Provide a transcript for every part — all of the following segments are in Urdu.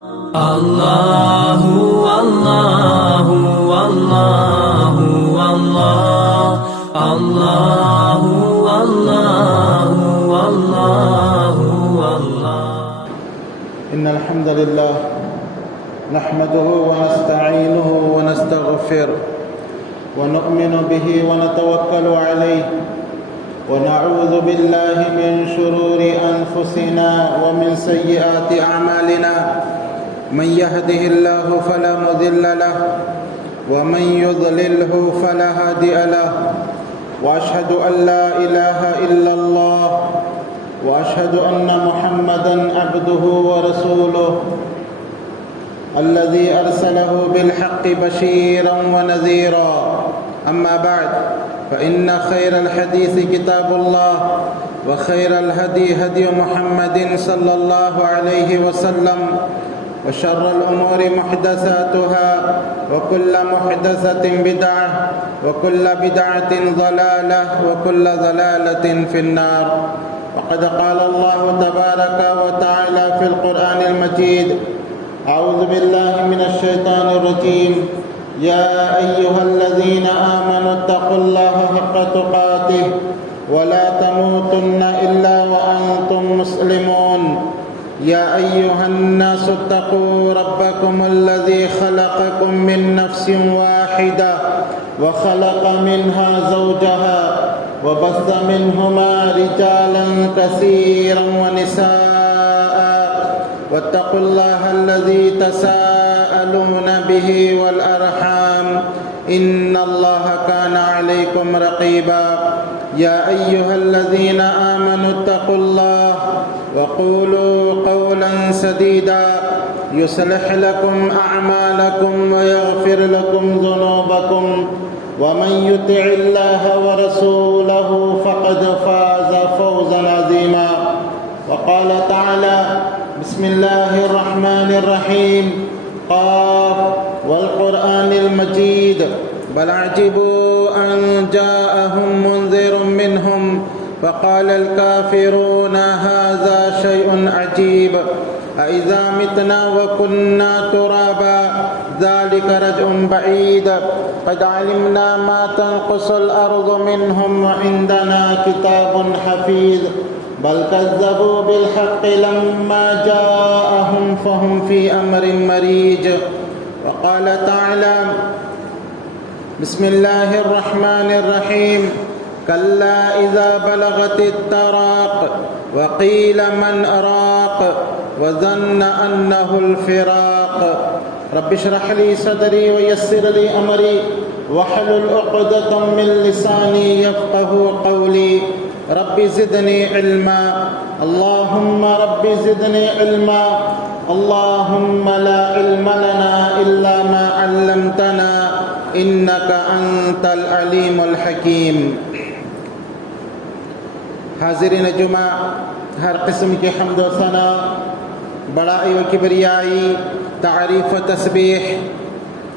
الله والله والله والله الله والله والله والله. إن الحمد لله نحمده ونستعينه ونستغفره ونؤمن به ونتوكل عليه ونعوذ بالله من شرور أنفسنا ومن سيئات أعمالنا. من يهده الله فلا مضل له ومن يضلله فلا هادي له وأشهد أن لا إله إلا الله وأشهد أن محمدا عبده ورسوله الذي أرسله بالحق بشيرا ونذيرا. أما بعد فإن خير الحديث كتاب الله وخير الهدي هدي محمد صلى الله عليه وسلم وشر الأمور محدثاتها وكل محدثة بدعة وكل بدعة ضلالة وكل ضلالة في النار. وقد قال الله تبارك وتعالى في القرآن المجيد: أعوذ بالله من الشيطان الرجيم. يا أيها الذين آمنوا اتقوا الله حق تقاته ولا تموتن إلا وأنتم مسلمون. يا أيها الناس اتقوا ربكم الذي خلقكم من نفس واحدة وخلق منها زوجها وبث منهما رجالا كثيرا ونساء واتقوا الله الذي تساءلون به والأرحام إن الله كان عليكم رقيبا. يا أيها الذين آمنوا اتقوا الله وقولوا قولا سديدا يصلح لكم أعمالكم ويغفر لكم ذنوبكم ومن يطع الله ورسوله فقد فاز فوزا عظيما. وقال تعالى: بسم الله الرحمن الرحيم. قاف والقرآن المجيد. بل عجبوا أن جاءهم منذر منهم فقال الكافرون هذا شيء عجيب. أإذا متنا وكنا ترابا ذلك رجع بعيد. قد علمنا ما تنقص الأرض منهم وعندنا كتاب حفيظ. بل كذبوا بالحق لما جاءهم فهم في أمر مريج. وقال تعالى: بسم الله الرحمن الرحيم. كلا إذا بلغت التراق وقيل من أراق وظن أنه الفراق. رب اشرح لي صدري ويسر لي أمري واحلل عقدة من لساني يفقه قولي. رب زدني علما. اللهم رب زدني علما. اللهم لا علم لنا إلا ما علمتنا إنك أنت العليم الحكيم. حاضرین جمعہ، ہر قسم کی حمد و ثنا، بڑائی و کبریائی، تعریف و تسبیح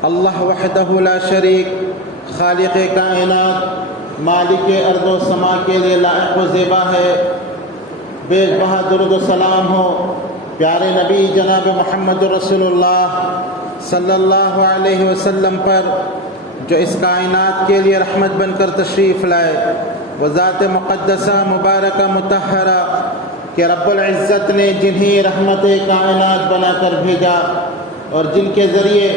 اللہ وحدہ لا شریک، خالق کائنات، مالک ارض و سما کے لیے لائق و زیبا ہے. بے بہا درود و سلام ہو پیارے نبی جناب محمد رسول اللہ صلی اللہ علیہ وسلم پر، جو اس کائنات کے لیے رحمت بن کر تشریف لائے. وہ ذات مقدسہ مبارکہ مطہرہ کہ رب العزت نے جنہیں رحمت کائنات بنا کر بھیجا اور جن کے ذریعے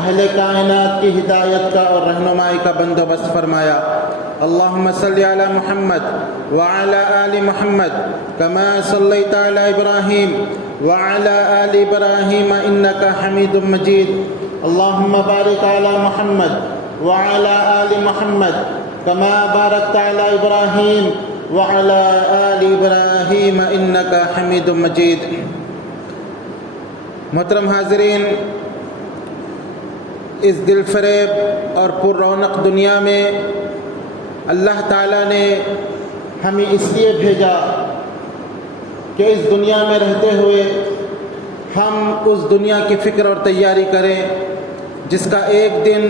اہل کائنات کی ہدایت کا اور رہنمائی کا بندوبست فرمایا. اللہم صلی علی محمد وعلی آل محمد کما صلیت علی ابراہیم وعلی آل ابراہیم انکا حمید مجید. اللہم بارک علی محمد وعلی آل محمد کما بارکت علی ابراہیم وعلی آل ابراہیم انکا حمید مجید. محترم حاضرین، اس دل فریب اور پر رونق دنیا میں اللہ تعالیٰ نے ہمیں اس لیے بھیجا کہ اس دنیا میں رہتے ہوئے ہم اس دنیا کی فکر اور تیاری کریں جس کا ایک دن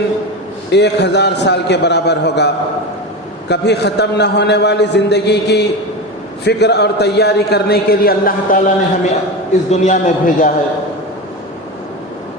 1000 سال کے برابر ہوگا. کبھی ختم نہ ہونے والی زندگی کی فکر اور تیاری کرنے کے لیے اللہ تعالیٰ نے ہمیں اس دنیا میں بھیجا ہے.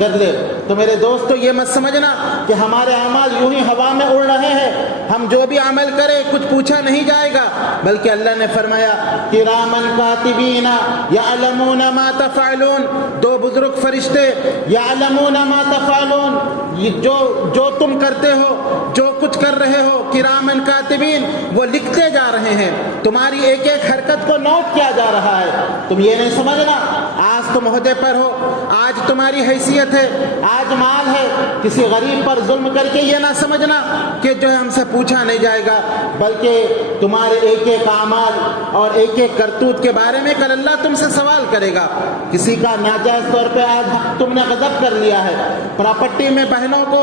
کر لے۔ تو میرے دوستو یہ مت سمجھنا کہ ہمارے اعمال یوں ہی ہوا میں اڑ رہے ہیں، ہم جو بھی عمل کریں کچھ پوچھا نہیں جائے گا، بلکہ اللہ نے فرمایا کرامن کاتبین یعلمون ما تفعلون، دو بزرگ فرشتے یعلمون ما تفعلون، جو تم کرتے ہو، جو کچھ کر رہے ہو، کرامن کاتبین، وہ لکھتے جا رہے ہیں، تمہاری ایک ایک حرکت کو نوٹ کیا جا رہا ہے۔ تم یہ نہیں سمجھنا آج تم عہدے پر ہو، آج تمہاری حیثیت ہے، آج مال ہے، کسی غریب پر ظلم کر کے یہ نہ سمجھنا کہ جو ہے ہم سے پوچھا نہیں جائے گا، بلکہ تمہارے ایک ایک اعمال اور ایک ایک کرتوت کے بارے میں کل اللہ تم سے سوال کرے گا۔ کسی کا ناجائز طور پہ آج تم نے غضب کر لیا ہے، پراپرٹی میں بہنوں کو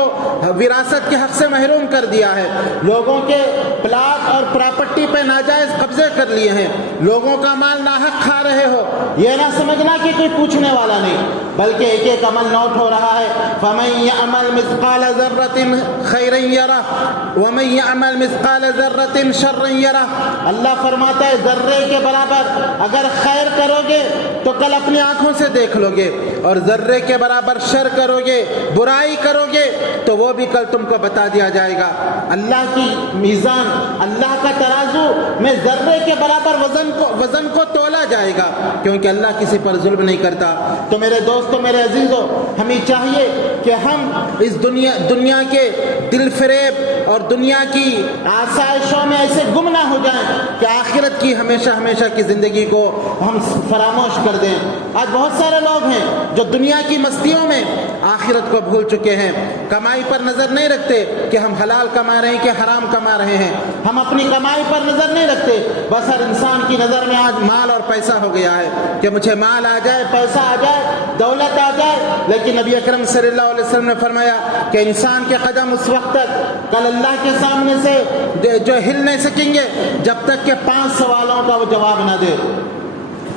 وراثت کے حق سے محروم کر دیا ہے، لوگوں کے پلاٹ اور پراپرٹی پہ ناجائز قبضے کر لیے ہیں، لوگوں کا مال ناحق کھا رہے ہو، یہ نہ سمجھنا کہ کوئی پوچھنے والا نہیں، بلکہ ایک ایک عمل نوٹ ہو رہا ہے۔ فَمَن يَعْمَلْ مِثْقَالَ ذَرَّةٍ خَيْرًا يَرَهُ وَمَن يَعْمَلْ مِثْقَالَ ذَرَّةٍ شَرًّا يَرَهُ، اللہ فرماتا ہے ذرے کے برابر اگر خیر کرو گے تو کل اپنی آنکھوں سے دیکھ لو گے، اور ذرے کے برابر شر کرو گے، برائی کرو گے تو وہ بھی کل تم کو بتا دیا جائے گا۔ اللہ کی میزان، اللہ کا ترازو میں ذرے کے برابر وزن کو تولا جائے گا، کیونکہ اللہ کسی پر ظلم نہیں کرتا۔ تو میرے دوستو، میرے عزیزو، ہمیں چاہیے کہ ہم اس دنیا کے دل فریب اور دنیا کی آسائشوں میں ایسے گم نہ ہو جائیں کہ آخرت کی ہمیشہ کی زندگی کو ہم فراموش کر دیں۔ آج بہت سارے لوگ ہیں جو دنیا کی مستیوں میں آخرت کو بھول چکے ہیں، کمائی پر نظر نہیں رکھتے کہ ہم حلال کما رہے ہیں کہ حرام کما رہے ہیں، ہم اپنی کمائی پر نظر نہیں رکھتے، بس ہر انسان کی نظر میں آج مال اور پیسہ ہو گیا ہے کہ مجھے مال آ جائے، پیسہ آ جائے، دولت آ جائے۔ لیکن نبی اکرم صلی اللہ علیہ وسلم نے فرمایا کہ انسان کے قدم اس وقت تک کل اللہ کے سامنے سے جو ہل نہیں سکیں گے جب تک کہ 5 سوالوں کا وہ جواب نہ دے۔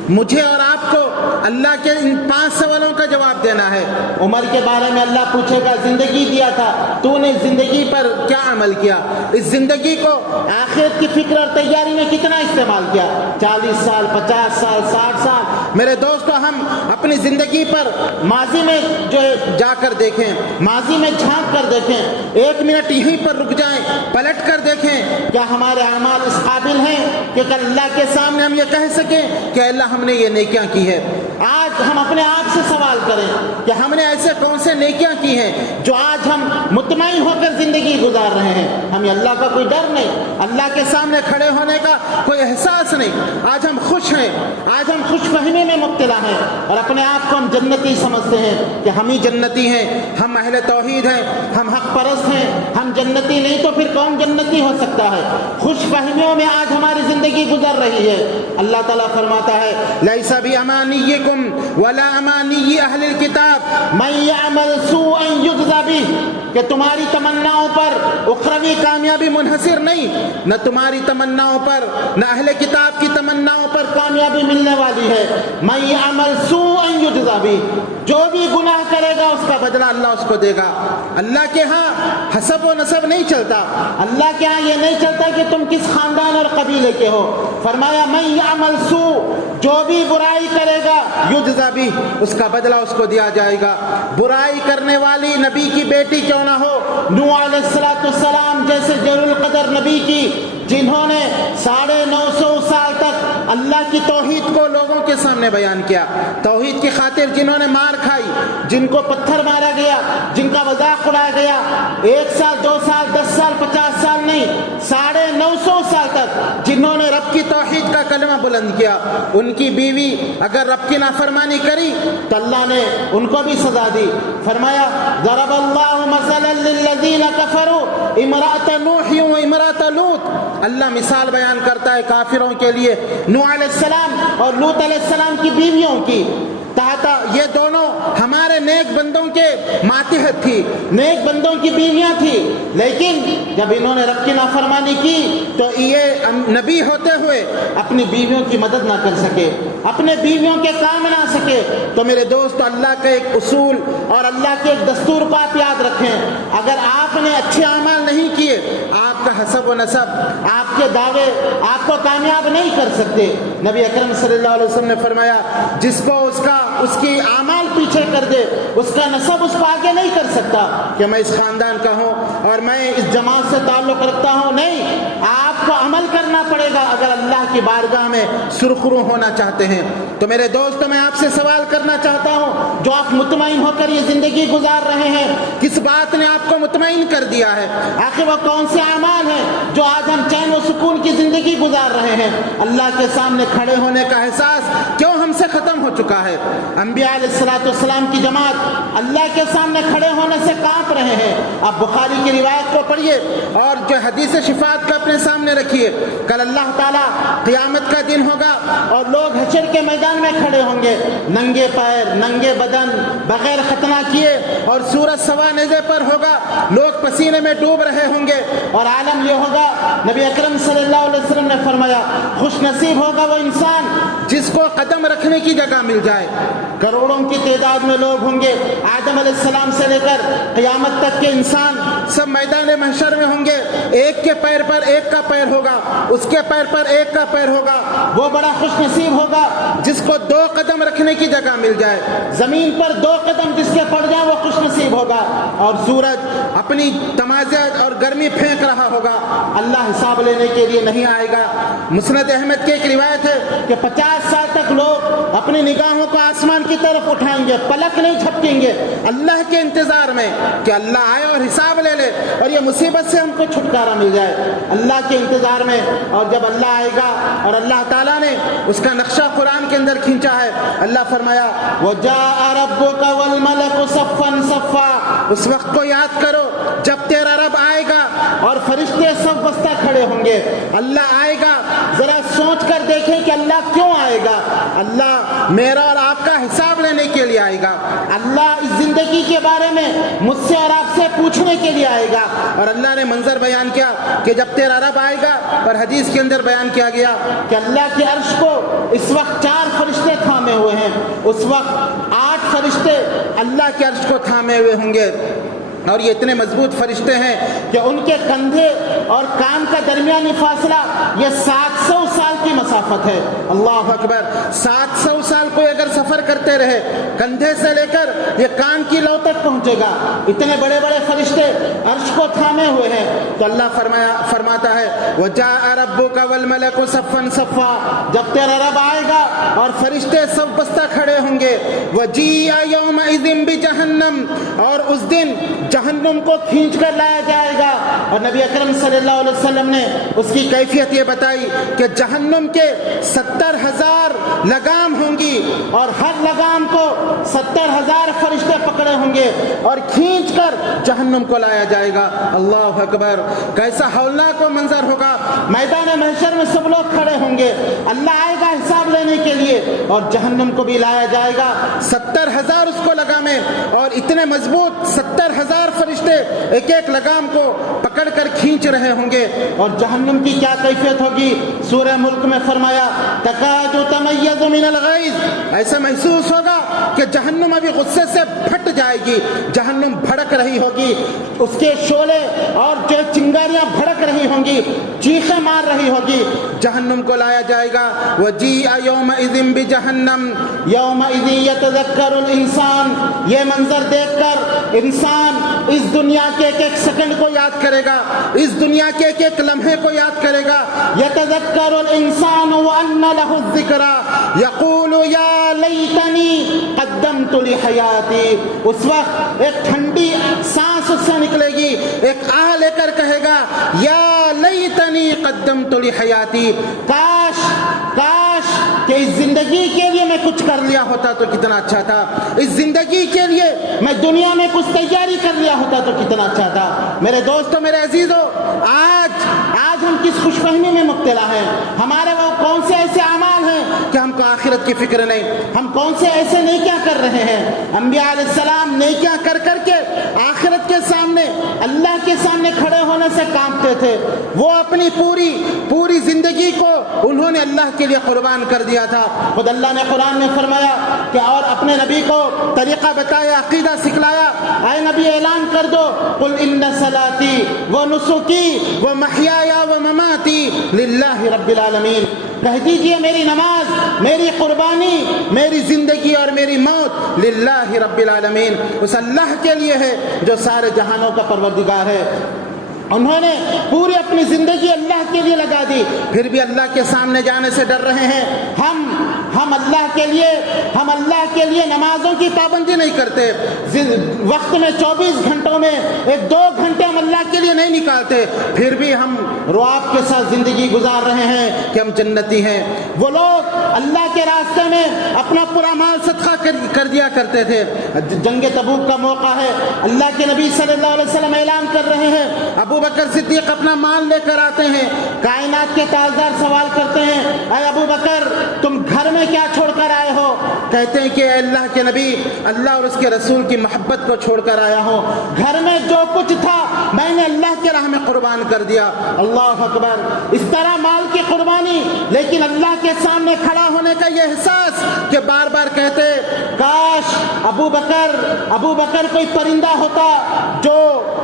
مجھے اور آپ کو اللہ کے ان 5 سوالوں کا جواب دینا ہے۔ عمر کے بارے میں اللہ پوچھے گا، زندگی دیا تھا تو نے زندگی پر کیا عمل کیا، اس زندگی کو آخرت کی فکر اور تیاری میں کتنا استعمال کیا، 40 سال، 50 سال، 60 سال۔ میرے دوستو، ہم اپنی زندگی پر ماضی میں جو جا کر دیکھیں، ماضی میں جھانک کر دیکھیں، 1 منٹ یہیں پر رک جائیں، پلٹ کر دیکھیں کیا ہمارے اعمال اس قابل ہیں کہ کل اللہ کے سامنے ہم یہ کہہ سکیں کہ اللہ ہم نے یہ نیکیاں کی ہے۔ آج ہم اپنے آپ سے سوال کریں کہ ہم نے ایسے کون سے نیکیاں کی ہیں جو آج ہم مطمئن ہو کر زندگی گزار رہے ہیں، ہمیں اللہ کا کوئی ڈر نہیں، اللہ کے سامنے کھڑے ہونے کا کوئی احساس نہیں، آج ہم خوش ہیں، آج ہم خوش فہمی میں مبتلا ہیں اور اپنے آپ کو ہم جنتی سمجھتے ہیں کہ ہم ہی جنتی ہیں، ہم اہل توحید ہیں، ہم حق پرست ہیں، ہم جنتی نہیں تو پھر کون جنتی ہو سکتا ہے؟ خوش فہمیوں میں آج ہماری زندگی گزر رہی ہے۔ اللہ تعالیٰ فرماتا ہے لیس بامانیکم ولا امانی اہل الکتاب من یعمل سوءا یجز بہ، کہ تمہاری تمناؤں پر اخروی کامیابی منحصر نہیں، نہ تمہاری تمناؤں پر، نہ اہل کتاب کی تمناؤں پر کامیابی ملنے والی ہے۔ من یعمل سوءا یجز بہ، جو بھی گناہ کرے گا اس کا بدلہ اللہ اس کو دے گا۔ اللہ کے ہاں حسب و نسب نہیں چلتا، اللہ کے ہاں یہ نہیں چلتا کہ تم کس خاندان اور قبیلے کے ہو۔ فرمایا من یعمل سوء، جو بھی برائی کرے گا یجزا بھی، اس کا بدلہ اس کو دیا جائے گا۔ برائی کرنے والی نبی کی بیٹی کیوں نہ ہو، نوح علیہ السلام جیسے جلیل القدر نبی کی، جنہوں نے 950 سال تک اللہ کی توحید کو لوگوں کے سامنے بیان کیا، توحید کی خاطر جنہوں نے مار کھائی، جن کو پتھر مارا گیا، جن کا مذاق اڑایا گیا، 1 سال 2 سال 10 سال 50 سال نہیں، 950 سال تک جنہوں نے رب کی توحید کا کلمہ بلند کیا، ان کی بیوی اگر رب کی نافرمانی کری تو اللہ نے ان کو بھی سزا دی۔ فرمایا ضرب اللہ مثلا للذین کفروا امرأۃ نوح و امرأۃ لوط، اللہ مثال بیان کرتا ہے کافروں کے لیے نوح علیہ السلام اور لوط علیہ السلام کی بیویوں کی۔ تاتا یہ دونوں ہمارے نیک بندوں کے ماتحت تھی، نیک بندوں کی بیویاں تھی، لیکن جب انہوں نے رب کی نافرمانی کی تو یہ نبی ہوتے ہوئے اپنی بیویوں کی مدد نہ کر سکے، اپنے بیویوں کے کام نہ سکے۔ تو میرے دوست، اللہ کا ایک اصول اور اللہ کے ایک دستور کو آپ یاد رکھیں، اگر آپ نے اچھے اعمال نہیں کیے، آپ کا حسب و نسب، آپ کے دعوے آپ کو کامیاب نہیں کر سکتے۔ نبی اکرم صلی اللہ علیہ وسلم نے فرمایا جس کو اس کی اعمال پیچھے کر دے اس کا نسب اس کو آگے نہیں کر سکتا کہ میں اس خاندان کا ہوں اور میں اس جماعت سے تعلق رکھتا ہوں. نہیں، آپ کو عمل کرنا پڑے گا اگر اللہ کی بارگاہ میں سرخرو ہونا چاہتے ہیں. تو میرے دوستو، میں آپ سے سوال کرنا چاہتا ہوں، جو آپ مطمئن ہو کر یہ زندگی گزار رہے ہیں، کس بات نے آپ کو مطمئن کر دیا ہے؟ آخر وہ کون سے اعمال ہیں جو آج ہم چین و سکون کی زندگی گزار رہے ہیں؟ اللہ کے سامنے کھڑے ہونے کا احساس کیوں ہم سے ختم ہو چکا ہے؟ انبیاء علیہ السلام کی جماعت اللہ کے سامنے کھڑے ہونے سے کانپ رہے ہیں. آپ بخاری کی روایت کو پڑھیے اور جو حدیث شفاعت کو اپنے سامنے رکھیے. کل اللہ تعالیٰ قیامت کا دن ہوگا اور لوگ حشر کے میدان میں کھڑے ہوں گے، ننگے پیر، ننگے بدن، بغیر ختنہ کیے، اور سورج سوا نیزے پر ہوگا. لوگ پسینے میں ڈوب رہے ہوں گے اور عالم یہ ہوگا، نبی اکرم صلی اللہ علیہ وسلم نے فرمایا، خوش نصیب ہوگا وہ انسان جس کو قدم رکھنے کی جگہ مل جائے. کروڑوں کی تعداد میں لوگ ہوں گے، آدم علیہ السلام سے لے کر قیامت تک کے انسان سب میدان محشر میں ہوں گے. ایک کے پیر پر ایک کا پیر ہوگا، اس کے پیر پر ایک کا پیر ہوگا. وہ بڑا خوش نصیب ہوگا جس کو 2 قدم رکھنے کی جگہ مل جائے. زمین پر 2 قدم جس کے پڑ جائیں وہ خوش نصیب ہوگا. اور سورج اپنی تمازت اور گرمی پھینک رہا ہوگا، اللہ حساب لینے کے لیے نہیں آئے گا. مسند احمد کی ایک روایت ہے کہ 50 سال تک لوگ اپنی نگاہوں کو آسمان کی طرف اٹھائیں گے، پلک نہیں جھپکیں گے، اللہ کے انتظار میں کہ اللہ آئے اور حساب لے لے اور یہ مصیبت سے ہم کو چھٹکارا مل جائے. اللہ کے انتظار میں. اور جب اللہ آئے گا اور اللہ تعالیٰ نے اس کا نقشہ قرآن کے اندر کھینچا ہے، اللہ فرمایا وَجَاءَ رَبُّكَ وَالْمَلَكُ صَفًّا صَفًّا. اس وقت کو یاد کرو جب تیرا رب آئے گا اور فرشتے سب بستہ کھڑے ہوں گے. اللہ آئے گا، ذرا سوچ کر دیکھیں کہ اللہ کیوں آئے گا. اللہ میرا اور آپ کا حساب لینے کے لیے آئے گا. اللہ اس زندگی کے بارے میں مجھ سے اور آپ سے پوچھنے کے لیے آئے گا. اور اللہ نے منظر بیان کیا کہ جب تیرا رب آئے گا، اور حدیث کے اندر بیان کیا گیا کہ اللہ کے عرش کو اس وقت 4 فرشتے تھامے ہوئے ہیں. اس وقت 8 فرشتے اللہ کے عرش کو تھامے ہوئے ہوں گے، اور یہ اتنے مضبوط فرشتے ہیں کہ ان کے کندھے اور کان کا درمیانی فاصلہ یہ 700 سال کی مسافت ہے. اللہ اکبر! 700 سال کوئی اگر سفر کرتے رہے، کندھے سے لے کر یہ کان کی لو تک پہنچے گا. اتنے بڑے بڑے فرشتے عرش کو تھامے ہوئے ہیں. تو اللہ فرماتا ہے وَجَاءَ رَبُّكَ وَالْمَلَكُ صَفًّا صَفًّا. جب تیرا رب آئے گا اور فرشتے سب بستہ کھڑے ہوں گے. وَجِيءَ يَوْمَئِذٍ بِجَهَنَّمَ. اور اس دن جہنم کو کھینچ کر لایا جائے گا. اور نبی اکرم صلی اللہ علیہ وسلم نے اس کی کیفیت یہ بتائی کہ جہنم کے 70,000 لگام ہوں گی، اور ہر لگام کو 70,000 فرشتے پکڑے ہوں گے اور کھینچ کر جہنم کو لایا جائے گا. اللہ اکبر! کیسا ہولناک منظر ہوگا. میدان محشر میں سب لوگ کھڑے ہوں گے، اللہ آئے گا حساب لینے کے لیے، اور جہنم کو بھی لایا جائے گا. 70,000 اس کو لگامیں، اور اتنے مضبوط 70,000 فرشتے ایک ایک لگام کو پکڑ کر کھینچ رہے ہوں گے. اور جہنم کی کیا کیفیت ہوگی؟ سورہ ملک میں فرمایا تکاد تمیز من الغیظ. ایسا محسوس ہوگا کہ جہنم ابھی غصے سے پھٹ جائے گی. جہنم بھڑک رہی ہوگی، اس کے شعلے اور جو چنگاریاں بھڑک رہی ہوں گی، چیخیں مار رہی ہوگی. جہنم کو لایا جائے گا. وَجِيءَ يَوْمَئِذٍ بِجَهَنَّمَ يَوْمَئِذٍ يَتَذَكَّرُ الْإِنسَانُ. یہ منظر دیکھ کر انسان اس دنیا کے ایک ایک سیکنڈ کو یاد کرے گا، اس دنیا کے ایک ایک لمحے کو یاد کرے گا. يَتَذَكَّرُ الْإِنسَانُ وَأَنَّ لَهُ الذِّكْرَى يَقُولُ يَا لَيْتَنِي قَدَّمْتُ لِحَيَاتِي. اس وقت ایک ٹھنڈی سانس اس سے نکلے گی، ایک آہ لے کر کہے گا یا لیتنی قدمت لحیاتی. کاش کہ اس زندگی کے لیے میں کچھ کر لیا ہوتا تو کتنا اچھا تھا. اس زندگی کے لیے میں دنیا میں کچھ تیاری کر لیا ہوتا تو کتنا اچھا تھا. میرے دوستو، میرے عزیزو، آج ہم کس خوش فہمی میں مبتلا ہیں. ہمارے وہ کون سے ایسے اعمال ہیں کہ ہم کو آخرت کی فکر نہیں. ہم کون سے ایسے نیکیاں کر رہے ہیں. انبیاء علیہ السلام نیکیاں کر کے آخرت کے سامنے، اللہ کے سامنے کھڑے ہونے سے کانپتے تھے. وہ اپنی پوری زندگی کو انہوں نے اللہ کے لیے قربان کر دیا تھا. خود اللہ نے قرآن میں فرمایا کہ اور اپنے نبی کو طریقہ بتایا، عقیدہ سکھلایا. اے نبی اعلان کر دو قل ان صلاتی و نسکی و محیایا و مماتی للہ رب العالمین. کہہ دیجئے میری نماز، میری قربانی، میری زندگی اور میری موت للہ رب العالمین، اس اللہ کے لیے ہے جو سارے جہانوں کا پروردگار ہے۔ انہوں نے پوری اپنی زندگی اللہ کے لیے لگا دی، پھر بھی اللہ کے سامنے جانے سے ڈر رہے ہیں۔ ہم اللہ کے لیے نمازوں کی پابندی نہیں کرتے، وقت میں 24 گھنٹوں میں 1-2 گھنٹے ہم اللہ کے لیے نہیں نکالتے، پھر بھی ہم رعب کے ساتھ زندگی گزار رہے ہیں کہ ہم جنتی ہیں۔ وہ لوگ اللہ کے راستے میں اپنا پورا مال صدقہ کر دیا کرتے تھے۔ جنگ تبوک کا موقع ہے، اللہ کے نبی صلی اللہ علیہ وسلم اعلان کر رہے ہیں، ابو بکر صدیق اپنا مال لے کر آتے ہیں، کائنات کے تاجدار سوال کرتے ہیں، اے ابو بکر تم گھر میں کیا چھوڑ کر آئے ہو؟ کہتے ہیں کہ اے اللہ کے نبی، اللہ اور اس کے رسول کی محبت کو چھوڑ کر آیا ہوں، گھر میں جو کچھ تھا میں نے اللہ کے راہ میں قربان کر دیا۔ اللہ اکبر! اس طرح مال کی قربانی، لیکن اللہ کے سامنے کھڑا ہونے کا یہ احساس کہ بار بار کہتے کاش ابو بکر کوئی پرندہ ہوتا جو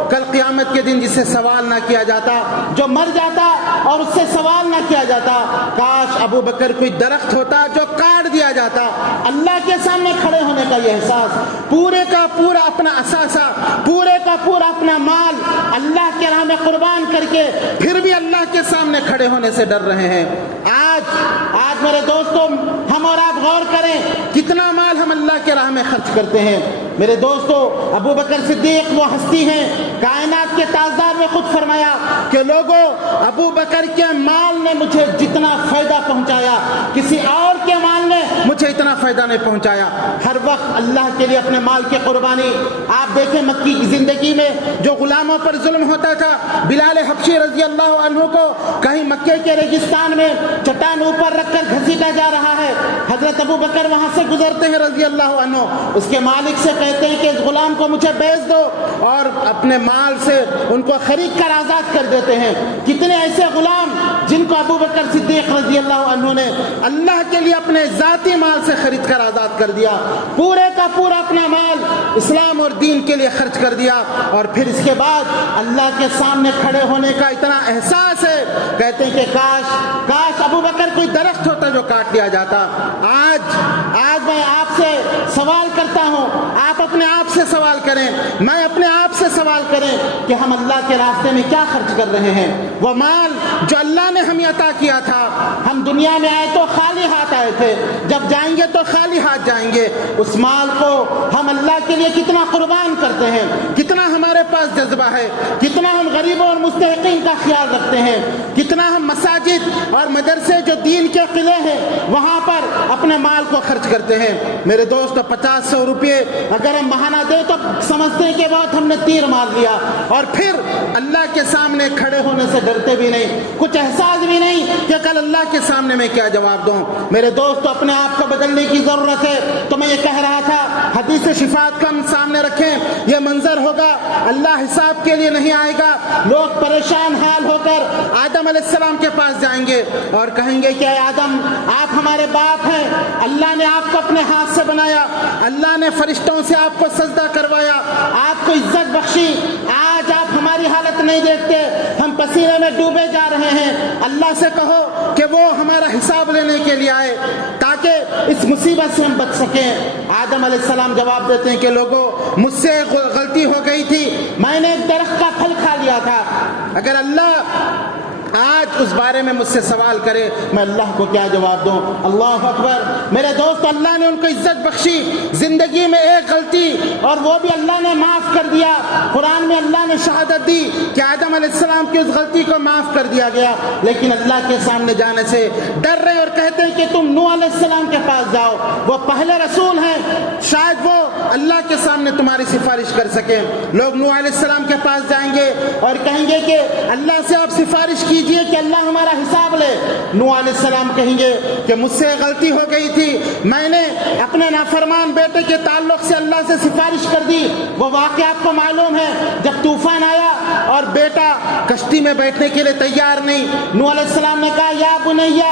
کل قیامت کے دن جسے سوال نہ کیا جاتا، جو مر جاتا اور اس سے سوال نہ کیا جاتا، کاش ابو بکر کوئی درخت ہوتا جو کاٹ دیا جاتا۔ اللہ کے سامنے کھڑے ہونے کا یہ احساس، پورے کا پورا اپنا اثاثہ، پورے کا پورا اپنا مال اللہ کے راہ میں قربان کر کے پھر بھی اللہ کے سامنے کھڑے ہونے سے ڈر رہے ہیں۔ آج میرے دوستوں، ہم اور آپ غور کریں کتنا مال ہم اللہ کے راہ میں خرچ کرتے ہیں۔ میرے دوستوں، ابو بکر صدیق وہ ہستی ہیں، کائنات کے تاجدار نے خود فرمایا کہ لوگوں، ابو بکر کے مال نے مجھے جتنا فائدہ پہنچایا کسی اور کے مال نے مجھے اتنا فائدہ نہیں پہنچایا۔ ہر وقت اللہ کے لیے اپنے مال کی قربانی۔ آپ دیکھیں مکی کی زندگی میں جو غلاموں پر ظلم ہوتا تھا، بلال حبشی رضی اللہ عنہ کو کہیں مکے کے ریگستان میں چٹان اوپر رکھ کر گھسیٹا جا رہا ہے، حضرت ابو بکر وہاں سے گزرتے ہیں رضی اللہ عنہ، اس کے مالک سے کہتے ہیں کہ اس غلام کو مجھے بیچ دو، اور اپنے مال سے ان کو خرید کر آزاد کر دیتے ہیں۔ کتنے ایسے غلام جن کو ابو بکر صدیق رضی اللہ عنہ نے اللہ کے لیے اپنے ذاتی مال سے خرید کر آزاد کر دیا، پورے کا پورا اپنا مال اسلام اور دین کے لیے خرچ کر دیا، اور پھر اس کے بعد اللہ کے سامنے کھڑے ہونے کا اتنا احساس ہے، کہتے ہیں کہ کاش ابو بکر کوئی درخت ہوتا جو کاٹ لیا جاتا۔ آج میں آپ سے سوال کرتا ہوں، آپ اپنے آپ سے سوال کریں، میں اپنے آپ سے سوال کریں کہ ہم اللہ کے راستے میں کیا خرچ کر رہے ہیں؟ وہ مال جو اللہ نے ہمیں عطا کیا تھا، ہم دنیا میں آئے تو خالی ہاتھ آئے تھے، جب جائیں گے تو خالی ہاتھ جائیں گے، اس مال کو ہم اللہ کے لیے کتنا قربان کرتے ہیں، کتنا ہمارے پاس جذبہ ہے، کتنا ہم غریبوں اور مستحقین کا خیال رکھتے ہیں، کتنا ہم مساجد اور مدرسے جو دین کے قلعے ہیں وہاں پر اپنے مال کو خرچ کرتے ہیں۔ میرے دوستو، 50-100 روپے اگر ہم بہانہ دیں تو سمجھتے ہیں کہ بہت ہم نے تیر مار لیا، اور پھر اللہ کے سامنے کھڑے ہونے سے ڈرتے بھی نہیں، کچھ احساس بھی نہیں کہ کل اللہ کے سامنے میں کیا جواب دوں۔ میرے دوستو، اپنے آپ کو بدلنے کی ضرورت ہے۔ تو میں یہ کہہ رہا تھا، حدیث شفاعت کو ہم سامنے رکھیں، یہ منظر ہوگا، اللہ حساب کے لیے نہیں آئے گا، لوگ پریشان حال ہو کر آدم علیہ السلام کے پاس جائیں گے اور کہیں گے کہ اے آدم، آپ ہمارے باپ ہیں، اللہ نے آپ کو اپنے ہاتھ سے بنایا، اللہ نے فرشتوں سے آپ کو سجدہ کروایا، آپ کو عزت بخشی، آج آپ ہماری حالت نہیں دیکھتے، ہم پسینے میں ڈوبے جا رہے ہیں، اللہ سے کہو کہ وہ ہمارا حساب لینے کے لیے آئے تاکہ اس مصیبت سے ہم بچ سکیں۔ آدم علیہ السلام جواب دیتے ہیں کہ لوگوں، مجھ سے غلطی ہو گئی تھی، میں نے ایک درخت کا پھل کھا لیا تھا، اگر اللہ آج اس بارے میں مجھ سے سوال کرے میں اللہ کو کیا جواب دوں؟ اللہ اکبر! میرے دوست، اللہ نے ان کو عزت بخشی، زندگی میں ایک غلطی اور وہ بھی اللہ نے معاف کر دیا۔ قرآن میں اللہ نے شہادت دی کہ آدم علیہ السلام کی اس غلطی کو معاف کر دیا گیا، لیکن اللہ کے سامنے جانے سے ڈر رہے اور کہتے ہیں کہ تم نوح علیہ السلام کے پاس جاؤ، وہ پہلے رسول ہیں، شاید وہ اللہ کے سامنے تمہاری سفارش کر سکیں۔ لوگ نوح علیہ السلام کے پاس جائیں گے اور کہیں گے کہ اللہ سے آپ سفارش کیجئے کہ اللہ ہمارا حساب لے۔ نوح علیہ السلام کہیں گے کہ مجھ سے غلطی ہو گئی تھی، میں نے اپنے نافرمان بیٹے کے تعلق سے اللہ سے سفارش کر دی۔ وہ واقعہ آپ کو معلوم ہے، جب طوفان آیا اور بیٹا کشتی میں بیٹھنے کے لیے تیار نہیں، نوح علیہ السلام نے کہا یا بنیا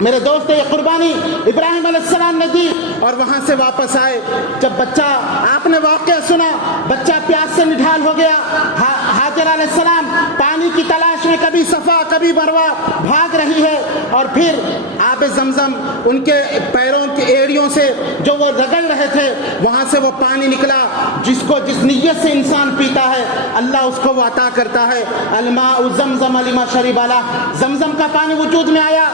میرے دوست یہ قربانی ابراہیم علیہ السلام نے دی اور وہاں سے واپس آئے. جب بچہ، آپ نے واقعہ سنا، بچہ پیاس سے نڈھال ہو گیا. ہاجر علیہ السلام پانی کی تلاش میں کبھی صفا کبھی مروہ بھاگ رہی ہے، اور پھر آب زمزم ان کے پیروں کی ایڑیوں سے جو وہ رگڑ رہے تھے وہاں سے وہ پانی نکلا، جس نیت سے انسان پیتا ہے اللہ اس کو وہ عطا کرتا ہے. الماء زمزم لما شرب له، زمزم کا پانی وجود میں آیا.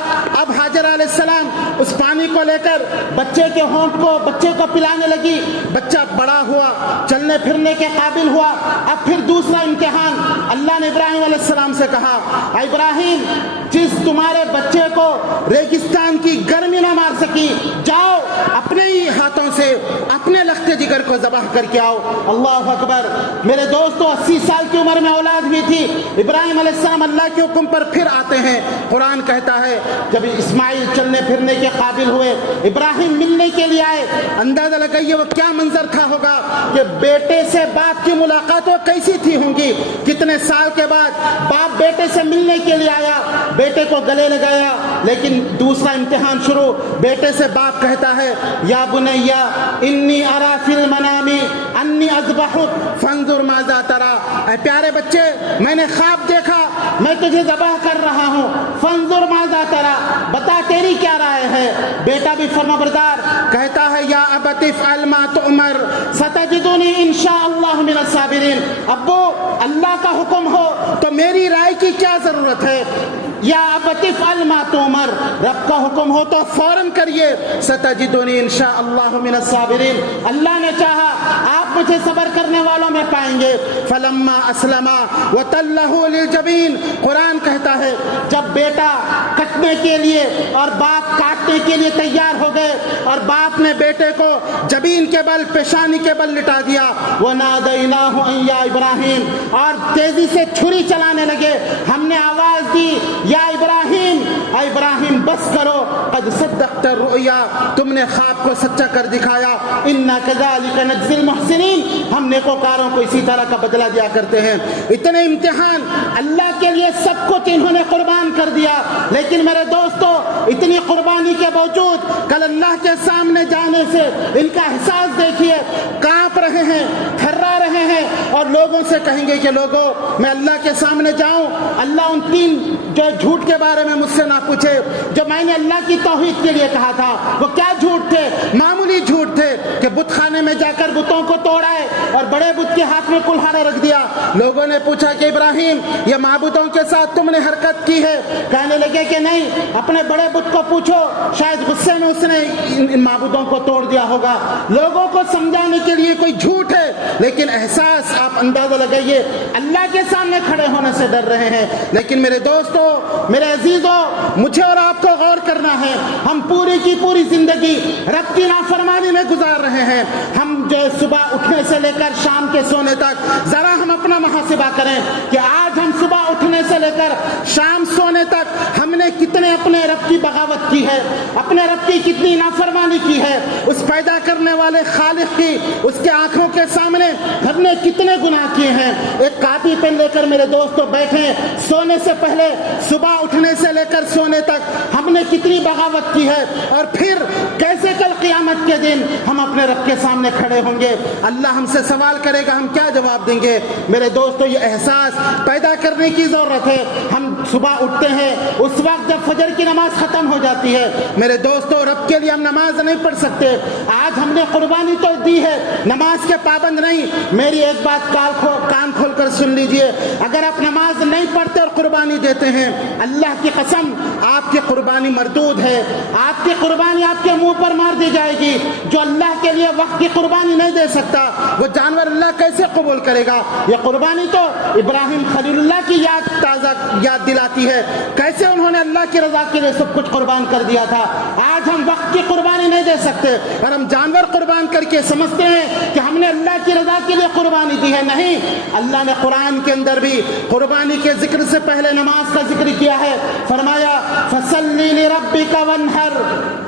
اب ہاجر علیہ السلام اس پانی کو لے کر بچے کے ہونٹ کو بچے کو پلانے لگی. بچہ بڑا ہوا، چلنے پھرنے کے قابل ہوا. اب پھر دوسرا امتحان. اللہ نے ابراہیم علیہ السلام سے کہا، ابراہیم جس تمہارے بچے کو ریگستان کی گرمی نہ مار سکی، جاؤ اپنے ہی ہاتھوں سے اپنے لخت جگر کو ذبح کر کے آؤ. اللہ اکبر. میرے دوستو 80 سال کی عمر میں اولاد بھی تھی. ابراہیم علیہ السلام اللہ کے حکم پر پھر آتے ہیں. قرآن کہتا ہے جب اسماعیل چلنے پھرنے کے قابل ہوئے، ابراہیم ملنے کے لیے آئے. اندازہ لگائیے وہ کیا منظر تھا ہوگا کہ بیٹے سے باپ کی ملاقات وہ کیسی تھی ہوں گی. کتنے سال کے بعد باپ بیٹے سے ملنے کے لیے آیا، بیٹے کو گلے لگایا. لیکن دوسرا امتحان شروع. بیٹے سے باپ کہتا ہے یا بنیا انی ارا فی المنام انی اذبحک فانظر ماذا ترى، اے پیارے بچے میں نے خواب دیکھا میں تجھے ذبح کر رہا ہوں. فانظر ماذا ترى، بتا تیری کیا رائے ہے. بیٹا بھی فرمانبردار کہتا ہے یا ابت افعل ما تؤمر ستجدنی انشاء اللہ من الصابرین. ابو اللہ کا حکم ہو تو میری رائے کی کیا ضرورت ہے. یا ابت افعل ما تؤمر، رب کا حکم ہو تو فوراً کریے. ستجدنی انشاء اللہ من الصابرین، اللہ نے چاہا آپ مجھے صبر کرنے والوں میں پائیں گے. فلما اسلما وتلہ للجبین، قرآن کہتا ہے جب بیٹا کٹنے کے لیے اور باپ کاٹنے کے لیے تیار ہو گئے اور باپ نے بیٹے کو جبین کے بل پیشانی کے بل لٹا دیا. وَنَادَيْنَاهُ أَن يَا إِبْرَاهِيمُ، اور تیزی سے چھری چلانے لگے. ہم نے آواز دی یا ابراہیم، اے ابراہیم بس کرو، قد صدقت الرؤیا، تم نے خواب کو سچا کر دکھایا. اِنَّا كَذَلِكَ نَجْزِي الْمُحْسِنِينَ، ہم نیکوکاروں کو اسی طرح کا بدلہ دیا کرتے ہیں. اتنے امتحان اللہ کے لیے سب کچھ انہوں نے قربان کر دیا. لیکن میرے دوستو اتنی قربانی کے باوجود کل اللہ کے سامنے جانے سے ان کا احساس دیکھیے، کانپ رہے ہیں، تھرا رہے ہیں اور لوگوں سے کہیں گے کہ لوگوں میں اللہ کے سامنے جاؤں، اللہ ان 3 جو جھوٹ کے بارے میں مجھ سے نہ پوچھے جو میں نے اللہ کی توحید کے لیے کہا تھا. وہ کیا جھوٹ تھے؟ معمولی جھوٹ تھے کہ بت خانے میں جا کر بتوں کو توڑا ہے اور بڑے بت کے ہاتھ میں کلہاڑا رکھ دیا. لوگوں نے پوچھا کہ ابراہیم یہ معبودوں کے ساتھ تم نے حرکت کی ہے. کہنے لگے کہ نہیں، اپنے بڑے بت کو پوچھو، شاید غصے میں اس نے ان معبودوں کو توڑ دیا ہوگا. لوگوں کو سمجھانے کے لیے کوئی جھوٹ ہے، لیکن احساس آپ اندازہ لگائیے اللہ کے سامنے کھڑے ہونے سے ڈر رہے ہیں. لیکن میرے دوستو، میرے عزیزوں، مجھے اور آپ کو غور کرنا ہے. ہم پوری کی پوری زندگی رب کی نافرمانی میں گزار رہے ہیں. ہم جو صبح اٹھنے سے لے کر شام کے سونے تک ذرا ہم اپنا محاسبہ کریں کہ آج ہم صبح اٹھنے سے لے کر شام سونے تک ہم نے کتنے اپنے رب کی بغاوت کی ہے، اپنے رب کی کتنی نافرمانی کی ہے. اس پیدا کرنے والے خالق کی اس کے آنکھوں کے سامنے ہم نے کتنے گناہ کیے ہیں. ایک کاپی پین لے کر میرے دوستو بیٹھیں، سونے سے پہلے صبح اٹھنے سے لے کر سونے تک ہم نے کتنی بغاوت کی ہے، اور پھر کیسے کل قیامت کے دن ہم اپنے رب کے سامنے کھڑے ہوں گے. اللہ ہم سے سوال کرے گا، ہم کیا جواب دیں گے؟ میرے دوستو یہ احساس پیدا کرنے کی ضرورت ہے. ہم صبح اٹھتے ہیں اس وقت جب فجر کی نماز ختم ہو جاتی ہے. میرے دوستو رب کے لیے ہم نماز نہیں پڑھ سکتے. آج ہم نے قربانی تو دی ہے، نماز کے پابند نہیں. میری ایک بات کان کھول کر سن لیجئے، اگر آپ نماز نہیں پڑھتے اور قربانی دیتے ہیں، اللہ کی قسم آپ کی قربانی مردود ہے. آپ کی قربانی آپ کے منہ پر مار دی جائے گی. جو اللہ کے لیے وقت کی قربانی نہیں دے سکتا وہ جانور اللہ کیسے قبول کرے گا؟ یہ قربانی تو ابراہیم خلیل اللہ کی یاد دلاتی ہے، کیسے انہوں نے اللہ کی رضا کے لیے سب کچھ قربان کر دیا تھا. آج ہم وقت کی قربانی نہیں دے سکتے اور ہم جانور قربان کر کے سمجھتے ہیں کہ ہم نے اللہ کی رضا کے لیے قربانی دی ہے. نہیں، اللہ نے قرآن کے اندر بھی قربانی کے ذکر سے پہلے نماز کا ذکر کیا ہے. فرمایا فَصَلِّ لِرَبِّكَ وَانْحَرْ،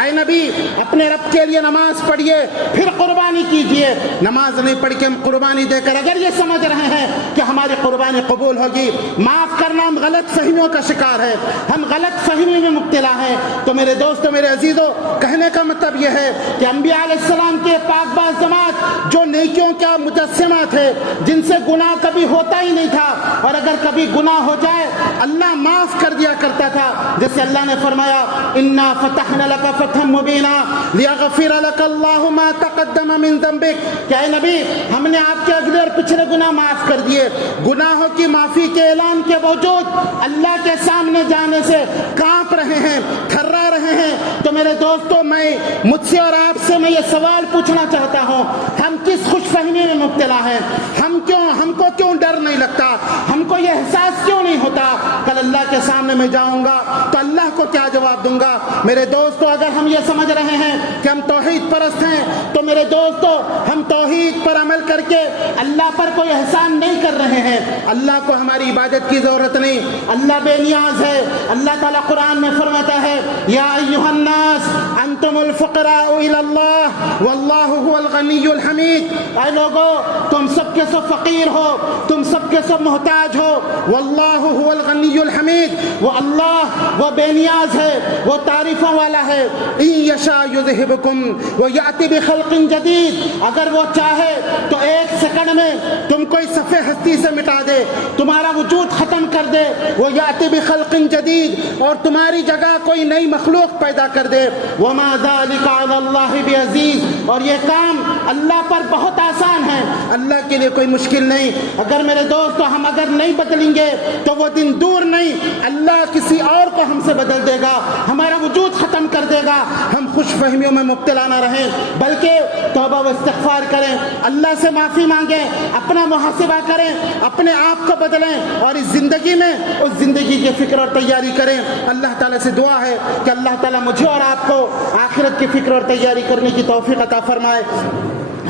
اے نبی اپنے رب کے لیے نماز پڑھیے پھر قربانی کیجئے. نماز نہیں پڑھ کے ہم قربانی دے کر اگر یہ سمجھ رہے ہیں کہ ہماری قربانی قبول ہوگی۔ معاف کرنا، ہم غلط فہمیوں کا شکار ہے، ہم غلط فہمی میں مبتلا ہیں۔ تو میرے دوستو، میرے عزیزو، کہنے کا مطلب یہ ہے کہ انبیاء علیہ السلام کے پاک باز جماعت جو نیکیوں کا مجسمہ تھے، جن سے گناہ کبھی ہوتا ہی نہیں تھا، اور اگر کبھی گناہ ہو جائے اللہ معاف کر دیا کرتا تھا۔ جیسے اللہ نے فرمایا انا فتحنا لک فتحا مبینا لیغفر لک اللہ ما تقدم من ذنبک، کہ اے نبی ہم نے آپ کے اگلے اور پچھلے گناہ معاف کر دیے۔ گناہوں کی معافی کے اعلان کے باوجود اللہ کے سامنے جانے سے کانپ رہے ہیں، تھرا رہے ہیں۔ تو میرے دوستو، میں مجھ سے اور آپ سے میں یہ سوال پوچھنا چاہتا ہوں، ہم کس خوش فہمی میں مبتلا ہیں؟ ہم کو کیوں ڈر نہیں لگتا؟ ہم کو یہ احساس کیوں نہیں ہوتا کل اللہ کے سامنے میں جاؤں گا تو اللہ کو کیا جواب دوں گا؟ میرے دوستو، اگر ہم یہ سمجھ رہے ہیں کہ ہم توحید پرست ہیں تو میرے دوستو، ہم توحید پر عمل کر کے اللہ پر کوئی احسان نہیں کر رہے ہیں۔ اللہ کو ہماری عبادت کی ضرورت نہیں، اللہ بے نیاز ہے۔ اللہ تعالیٰ قرآن میں فرماتا ہے یا ایھا الناس انتم الفقراء الی اللہ واللہ هو الغنی الحمید، اے لوگو تم سب کے سب فقیر ہو، تم سب کے سب محتاج ہو، واللہ هو الغنی الحمید، وہ اللہ وہ بے نیاز ہے، وہ تعریفوں والا ہے۔ ان یشاء یذہبکم ویأتی بخلق جدید، اگر وہ چاہے تو ایک سیکنڈ میں تم کو اس صفحے ہستی سے مٹا دے، تمہارا وجود ختم کر دے، ویأتی بخلق جدید، اور تمہاری جگہ کوئی نئی مخلوق پیدا کر دے۔ وما ذلک علی اللہ بعزیز، اور یہ کام اللہ پر بہت آسان ہے، اللہ کے لیے کوئی مشکل نہیں۔ اگر میرے دوستو ہم اگر نہیں بدلیں گے تو وہ دن دور نہیں، اللہ کسی اور کو ہم سے بدل دے گا، ہمارا وجود ختم کر دے گا۔ ہم خوش فہمیوں میں مبتلا نہ رہیں، بلکہ توبہ و استغفار کریں، اللہ سے معافی مانگیں، اپنا محاسبہ کریں، اپنے آپ کو بدلیں، اور اس زندگی میں اس زندگی کی فکر اور تیاری کریں۔ اللہ تعالیٰ سے دعا ہے کہ اللہ تعالیٰ مجھے اور آپ کو آخرت کی فکر اور تیاری کرنے کی توفیق عطا فرمائے،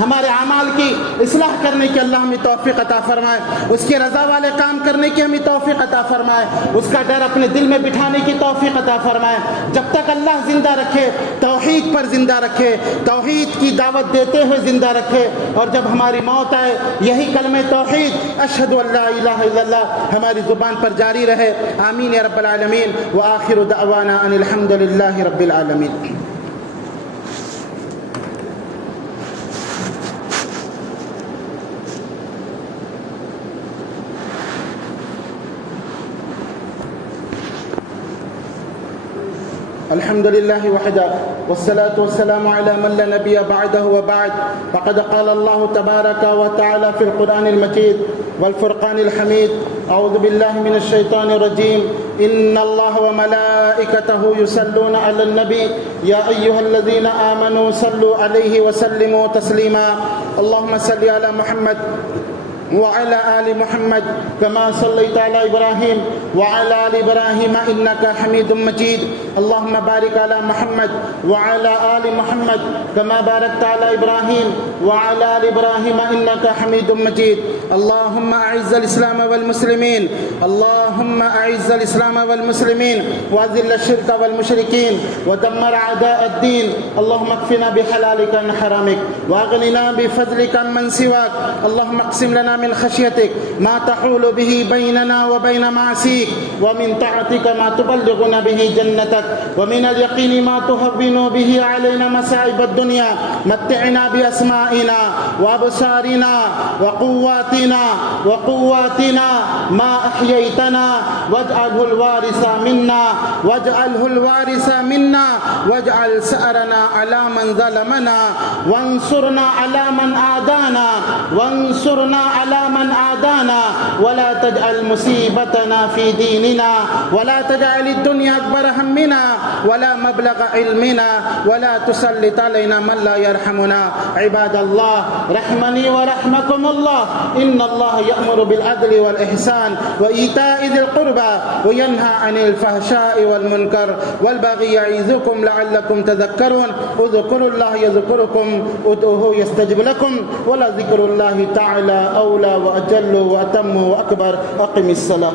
ہمارے اعمال کی اصلاح کرنے کی اللہ ہمیں توفیق عطا فرمائے، اس کی رضا والے کام کرنے کی ہمیں توفیق عطا فرمائے، اس کا ڈر اپنے دل میں بٹھانے کی توفیق عطا فرمائے۔ جب تک اللہ زندہ رکھے توحید پر زندہ رکھے، توحید کی دعوت دیتے ہوئے زندہ رکھے، اور جب ہماری موت آئے یہی کلمہ توحید اشہد ان لا الہ الا اللہ ہماری زبان پر جاری رہے۔ آمین یا رب العالمین، وآخر دعوانا ان الحمد للہ رب العالمین۔ الحمد لله وحده والصلاة والسلام على من لا نبي بعده وبعد، فقد قال الله تبارك وتعالى في القرآن المجيد والفرقان الحميد: أعوذ بالله من الشيطان الرجيم، إن الله وملائكته يصلون على النبي يا أيها الذين آمنوا صلوا عليه وسلموا تسليما، اللهم صل على محمد وعلى آل محمد كما صليت على إبراهيم وعلى آل إبراهيم إنك حميد مجيد، اللهم بارك على محمد وعلى آل محمد كما باركت على إبراهيم وعلى آل إبراهيم إنك حميد مجيد، اللهم أعز الإسلام والمسلمين، اللهم أعز الإسلام والمسلمين وأذل الشرك والمشركين ودمر أعداء الدين، اللهم اكفنا بحلالك عن حرامك وأغننا بفضلك عمن سواك، اللهم اقسم لنا من خشيتك ما تحول به بيننا وبين معصيك، ومن طاعتك ما تبلغنا به جنتك، ومن اليقين ما تهون به علينا مصائب الدنيا، متعنا بأسمائنا وأبصارنا وقواتنا ما أحييتنا، واجعله الوارث منا، واجعل سأرنا على من ظلمنا، وانصرنا على من عادانا، ولا تجعل مصيبتنا في ديننا، ولا تجعل الدنيا أكبر همنا ولا مبلغ علمنا، ولا تسلط علينا من لا يرحمنا۔ عباد الله، رحمني ورحمكم الله، إن الله يأمر بالعدل والإحسان وإيتاء ذي القربى وينهى عن الفحشاء والمنكر والبغي يعظكم لعلكم تذكرون، اذكروا الله يذكركم، ادعوه يستجب لكم، ولذكر الله تعالى أولى وأجل وأتم وأكبر۔ أقم الصلاة۔